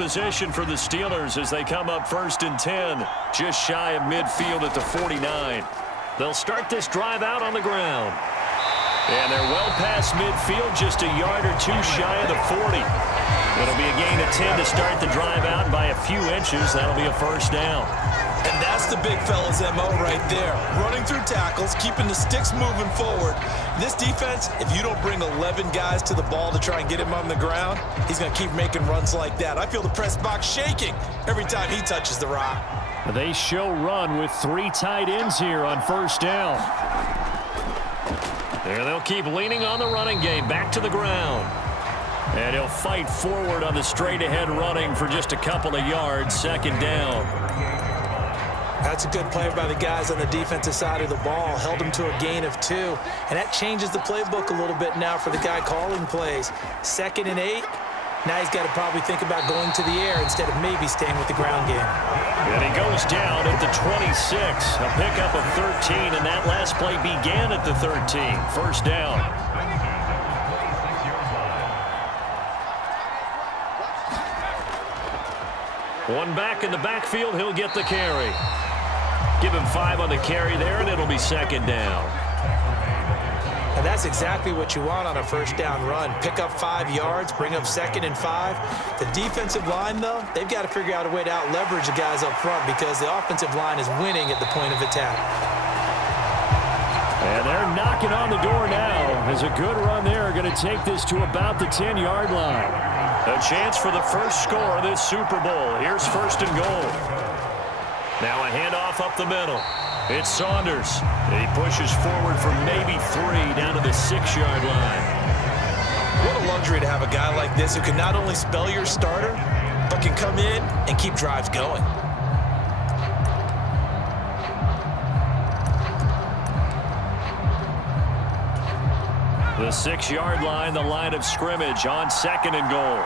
Position for the Steelers as they come up 1st and 10, just shy of midfield at the 49. They'll start this drive out on the ground. And they're well past midfield, just a yard or two shy of the 40. It'll be a gain of 10 to start the drive out by a few inches. That'll be a first down. And that's the big fella's MO right there. Running through tackles, keeping the sticks moving forward. This defense, if you don't bring 11 guys to the ball to try and get him on the ground, he's going to keep making runs like that. I feel the press box shaking every time he touches the rock. They show run with 3 tight ends here on first down. There they'll keep leaning on the running game, back to the ground. And he'll fight forward on the straight-ahead running for just a couple of yards, 2nd down. That's a good play by the guys on the defensive side of the ball. Held him to a gain of 2. And that changes the playbook a little bit now for the guy calling plays. 2nd and 8. Now he's got to probably think about going to the air instead of maybe staying with the ground game. And he goes down at the 26. A pickup of 13, and that last play began at the 13. First down. One back in the backfield, he'll get the carry. Give him 5 on the carry there, and it'll be 2nd down. And that's exactly what you want on a first down run. Pick up 5 yards, bring up 2nd and 5. The defensive line, though, they've got to figure out a way to out-leverage the guys up front because the offensive line is winning at the point of attack. And they're knocking on the door now. As a good run there, going to take this to about the 10-yard line. A chance for the first score of this Super Bowl. Here's 1st and goal. Now a handoff up the middle. It's Saunders. He pushes forward for maybe 3 down to the 6-yard line. What a luxury to have a guy like this who can not only spell your starter, but can come in and keep drives going. The 6-yard line, the line of scrimmage on 2nd and goal.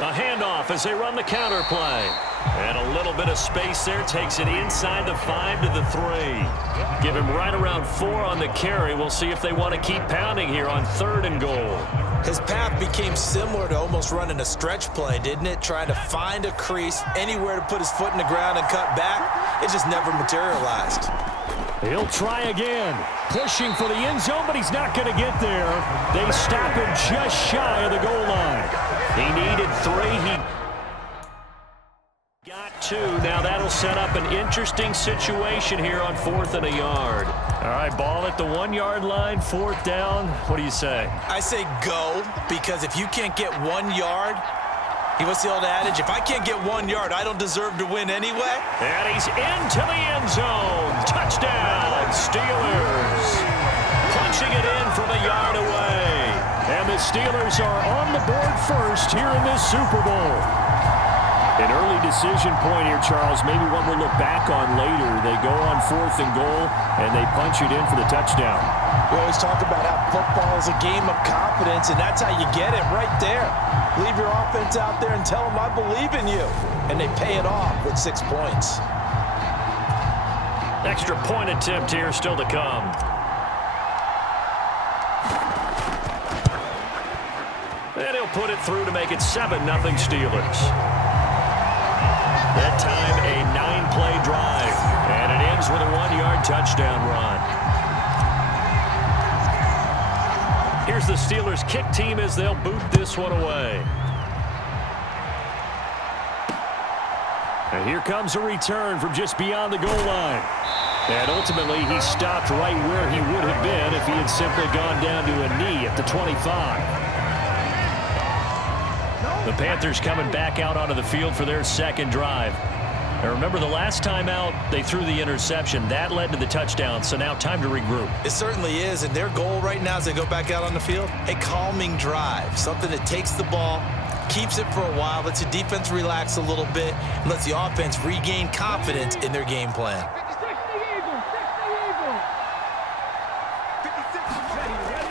A handoff as they run the counter play. And a little bit of space there, takes it inside the 5 to the 3. Give him right around 4 on the carry. We'll see if they want to keep pounding here on 3rd and goal. His path became similar to almost running a stretch play, didn't it? Trying to find a crease, anywhere to put his foot in the ground and cut back. It just never materialized. He'll try again. Pushing for the end zone, but he's not going to get there. They stop him just shy of the goal line. He needed 3. He got 2. Now that'll set up an interesting situation here on 4th and a yard. All right, ball at the 1-yard line, 4th down. What do you say? I say go, because if you can't get 1 yard, what's the old adage? If I can't get 1 yard, I don't deserve to win anyway. And he's into the end zone. Touchdown, Steelers. Punching it in from a yard away. And the Steelers are on the board first here in this Super Bowl. An early decision point here, Charles. Maybe one we'll look back on later. They go on 4th and goal, and they punch it in for the touchdown. We always talk about how football is a game of confidence, and that's how you get it right there. Leave your offense out there and tell them, I believe in you. And they pay it off with 6 points. Extra point attempt here still to come. And he'll put it through to make it 7-0 Steelers. That time a 9-play drive. And it ends with a 1-yard touchdown run. Here's the Steelers kick team as they'll boot this one away. And here comes a return from just beyond the goal line. And ultimately, he stopped right where he would have been if he had simply gone down to a knee at the 25. The Panthers coming back out onto the field for their 2nd drive. Now remember, the last time out, they threw the interception. That led to the touchdown, so now time to regroup. It certainly is, and their goal right now as they go back out on the field, a calming drive, something that takes the ball, keeps it for a while, lets the defense relax a little bit, and lets the offense regain confidence in their game plan.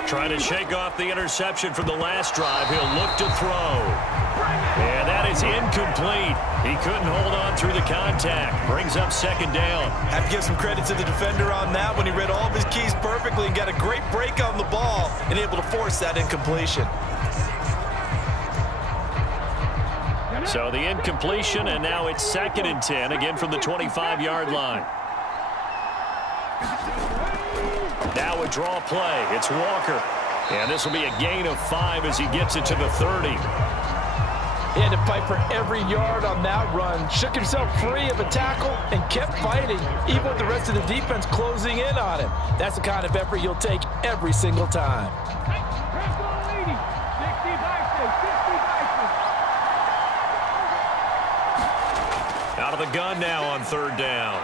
Trying to shake off the interception from the last drive. He'll look to throw. And that is incomplete. He couldn't hold on through the contact. Brings up 2nd down. Have to give some credit to the defender on that when he read all of his keys perfectly and got a great break on the ball and able to force that incompletion. So the incompletion, and now it's 2nd and 10, again from the 25-yard line. Now a draw play. It's Walker. And this will be a gain of 5 as he gets it to the 30. He had to fight for every yard on that run. Shook himself free of a tackle and kept fighting, even with the rest of the defense closing in on him. That's the kind of effort you'll take every single time. Out of the gun now on 3rd down.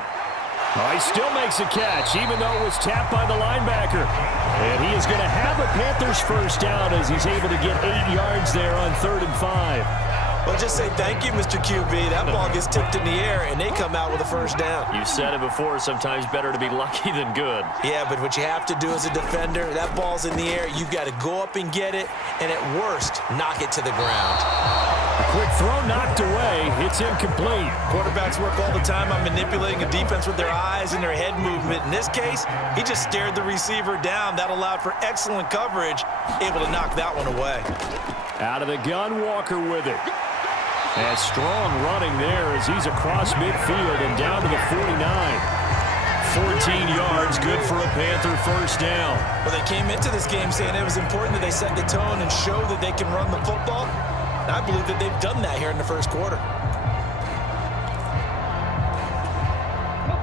Oh, he still makes a catch, even though it was tapped by the linebacker. And he is going to have a Panthers first down as he's able to get 8 yards there on 3rd and 5. Well, just say thank you, Mr. QB. That ball gets tipped in the air, and they come out with a first down. You said it before, sometimes better to be lucky than good. Yeah, but what you have to do as a defender, that ball's in the air, you've got to go up and get it, and at worst, knock it to the ground. A quick throw knocked away. It's incomplete. Quarterbacks work all the time on manipulating a defense with their eyes and their head movement. In this case, he just stared the receiver down. That allowed for excellent coverage, able to knock that one away. Out of the gun, Walker with it. And strong running there as he's across midfield and down to the 49. 14 yards, good for a Panther first down. Well, they came into this game saying it was important that they set the tone and show that they can run the football. And I believe that they've done that here in the first quarter.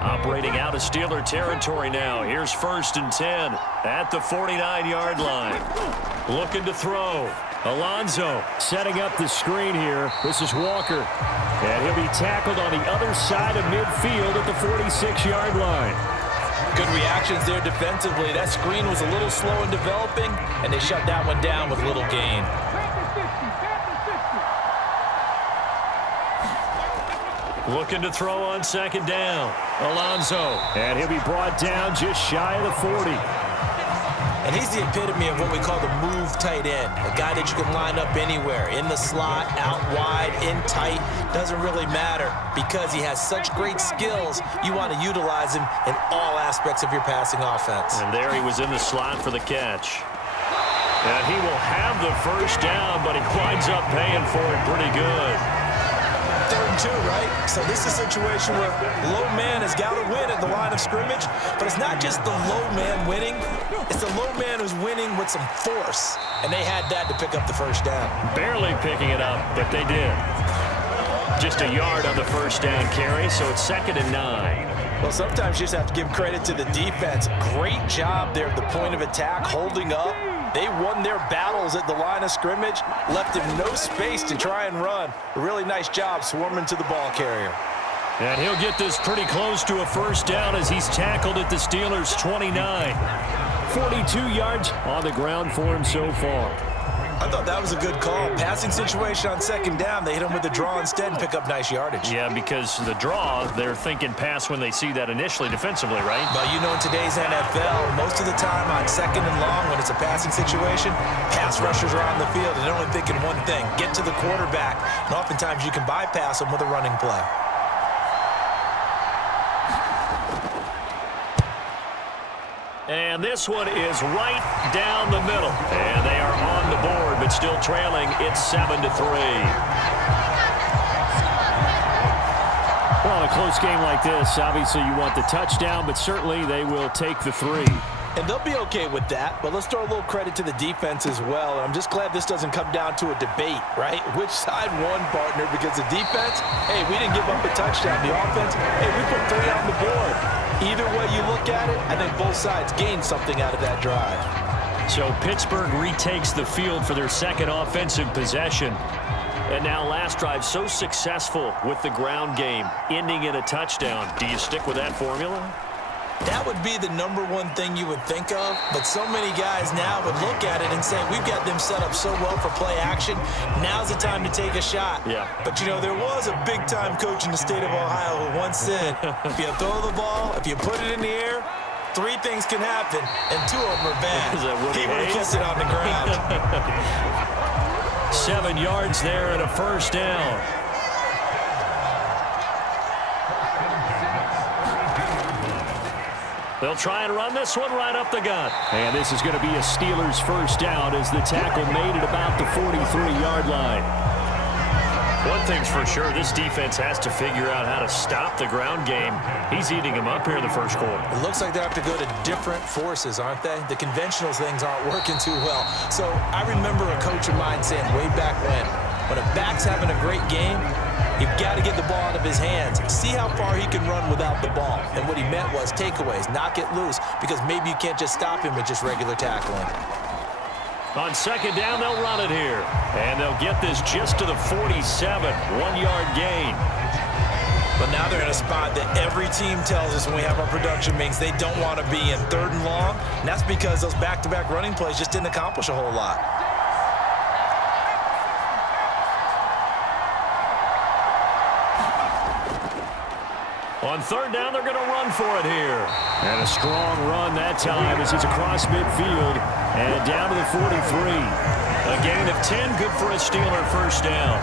Operating out of Steeler territory now. Here's 1st and 10 at the 49-yard line. Looking to throw. Alonso setting up the screen here. This is Walker. And he'll be tackled on the other side of midfield at the 46-yard line. Good reactions there defensively. That screen was a little slow in developing, and they shut that one down with little gain. Looking to throw on 2nd down. Alonso. And he'll be brought down just shy of the 40. And he's the epitome of what we call the move tight end. A guy that you can line up anywhere. In the slot, out wide, in tight. Doesn't really matter because he has such great skills. You want to utilize him in all aspects of your passing offense. And there he was in the slot for the catch. And he will have the first down, but he winds up paying for it pretty good. 3rd and 2, right? So this is a situation where low man has got to win at the line of scrimmage, but it's not just the low man winning. It's the low man who's winning with some force, and they had that to pick up the first down. Barely picking it up, but they did. Just a yard on the first down carry, so it's 2nd and 9. Well, sometimes you just have to give credit to the defense. Great job there at the point of attack, holding up. They won their battles at the line of scrimmage, left him no space to try and run. A really nice job swarming to the ball carrier. And he'll get this pretty close to a first down as he's tackled at the Steelers' 29. 42 yards on the ground for him so far. I thought that was a good call. Passing situation on 2nd down. They hit him with the draw instead and pick up nice yardage. Yeah, because the draw, they're thinking pass when they see that initially defensively, right? But you know, in today's NFL, most of the time on 2nd and long, when it's a passing situation, pass rushers are on the field and they're only thinking one thing, get to the quarterback. And oftentimes you can bypass them with a running play. And this one is right down the middle. And they are on the board, but still trailing. It's 7-3. Well, in a close game like this, obviously you want the touchdown, but certainly they will take the 3. And they'll be okay with that, but let's throw a little credit to the defense as well. And I'm just glad this doesn't come down to a debate, right? Which side won, partner? Because the defense, hey, we didn't give up a touchdown. The offense, hey, we put 3 on the board. Either way you look at it, I think both sides gained something out of that drive. So Pittsburgh retakes the field for their 2nd offensive possession. And now last drive so successful with the ground game, ending in a touchdown. Do you stick with that formula? That would be the number one thing you would think of, but so many guys now would look at it and say, we've got them set up so well for play action, now's the time to take a shot. Yeah. But, you know, there was a big-time coach in the state of Ohio who once said, if you throw the ball, if you put it in the air, 3 things can happen, and 2 of them are bad. He would have kept it on the ground. 7 yards there and a first down. They'll try and run this one right up the gut. And this is going to be a Steelers first down as the tackle made at about the 43-yard line. One thing's for sure, this defense has to figure out how to stop the ground game. He's eating them up here in the first quarter. It looks like they have to go to different forces, aren't they? The conventional things aren't working too well. So I remember a coach of mine saying way back when a back's having a great game, you've got to get the ball out of his hands. See how far he can run without the ball. And what he meant was takeaways, knock it loose, because maybe you can't just stop him with just regular tackling. On second down, they'll run it here. And they'll get this just to the 47, 1-yard gain. But now they're in a spot that every team tells us when we have our production meetings they don't want to be in, 3rd and long. And that's because those back-to-back running plays just didn't accomplish a whole lot. On 3rd down, they're going to run for it here. And a strong run that time as it's across midfield and down to the 43. A gain of 10, good for a Steeler first down.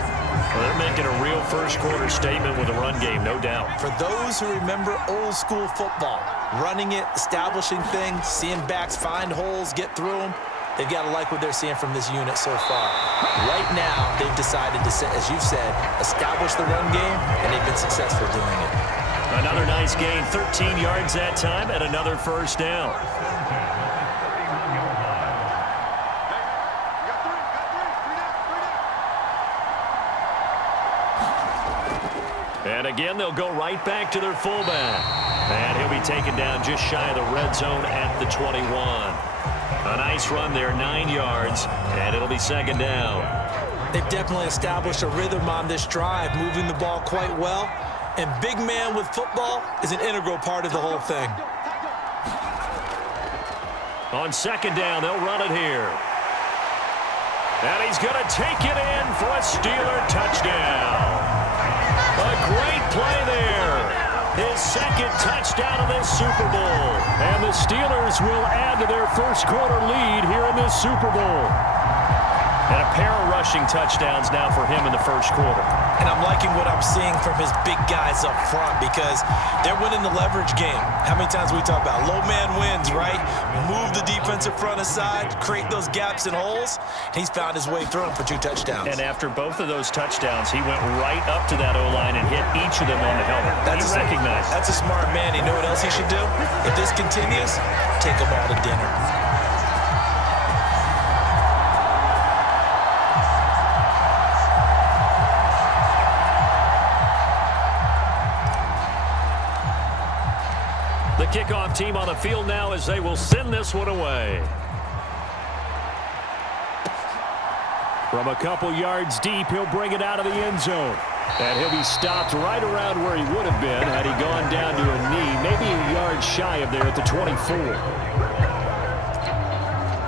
Well, they're making a real first-quarter statement with a run game, no doubt. For those who remember old-school football, running it, establishing things, seeing backs find holes, get through them, they've got to like what they're seeing from this unit so far. Right now, they've decided to, as you've said, establish the run game, and they've been successful doing it. Another nice gain, 13 yards that time, and another first down. And again, they'll go right back to their fullback. And he'll be taken down just shy of the red zone at the 21. A nice run there, 9 yards, and it'll be second down. They've definitely established a rhythm on this drive, moving the ball quite well. And big man with football is an integral part of the whole thing. On second down, they'll run it here. And he's going to take it in for a Steeler touchdown. A great play there. His second touchdown of this Super Bowl. And the Steelers will add to their first quarter lead here in this Super Bowl. And a pair of rushing touchdowns now for him in the first quarter. And I'm liking what I'm seeing from his big guys up front because they're winning the leverage game. How many times we talk about low man wins, right? Move the defensive front aside, create those gaps and holes. He's found his way through them for 2 touchdowns. And after both of those touchdowns, he went right up to that O-line and hit each of them on the helmet. He recognized. That's a smart man. You know what else he should do? If this continues, take them all to dinner. The kickoff team on the field now as they will send this one away. From a couple yards deep, he'll bring it out of the end zone. And he'll be stopped right around where he would have been had he gone down to a knee, maybe a yard shy of there at the 24.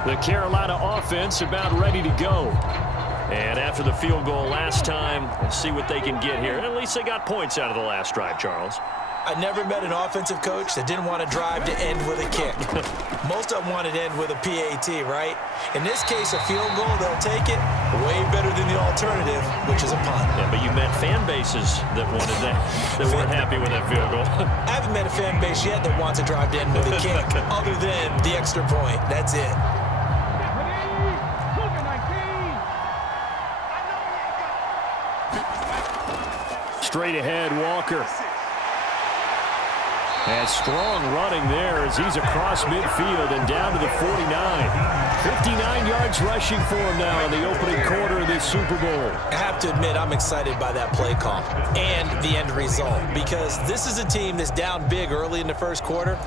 The Carolina offense about ready to go. And after the field goal last time, we'll see what they can get here. At least they got points out of the last drive, Charles. I never met an offensive coach that didn't want to drive to end with a kick. Most of them wanted to end with a PAT, right? In this case, a field goal, they'll take it. Way better than the alternative, which is a punt. Yeah, but you met fan bases that wanted that, that weren't happy with that field goal. I haven't met a fan base yet that wants to drive to end with a kick, other than the extra point. That's it. Straight ahead, Walker. And strong running there as he's across midfield and down to the 49. 59 yards rushing for him now in the opening quarter of this Super Bowl. I have to admit, I'm excited by that play call and the end result because this is a team that's down big early in the first quarter,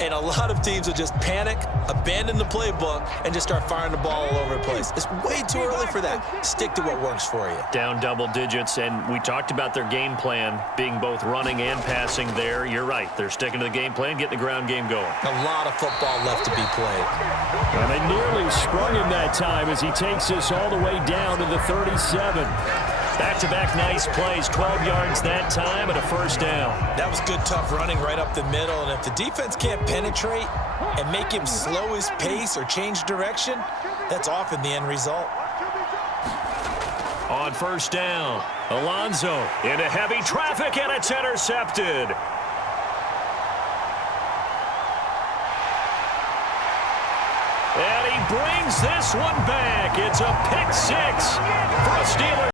and a lot of teams will just panic, abandon the playbook, and just start firing the ball all over the place. It's way too early for that. Stick to what works for you. Down double digits, and we talked about their game plan being both running and passing there. You're right. They're sticking to the game plan, getting the ground game going. A lot of football left to be played. And they nearly sprung him that time as he takes this all the way down to the 37. Back-to-back nice plays, 12 yards that time and a first down. That was good, tough running right up the middle. And if the defense can't penetrate and make him slow his pace or change direction, that's often the end result. On first down, Alonso into heavy traffic, and it's intercepted. And he brings this one back. It's a pick six for a Steelers.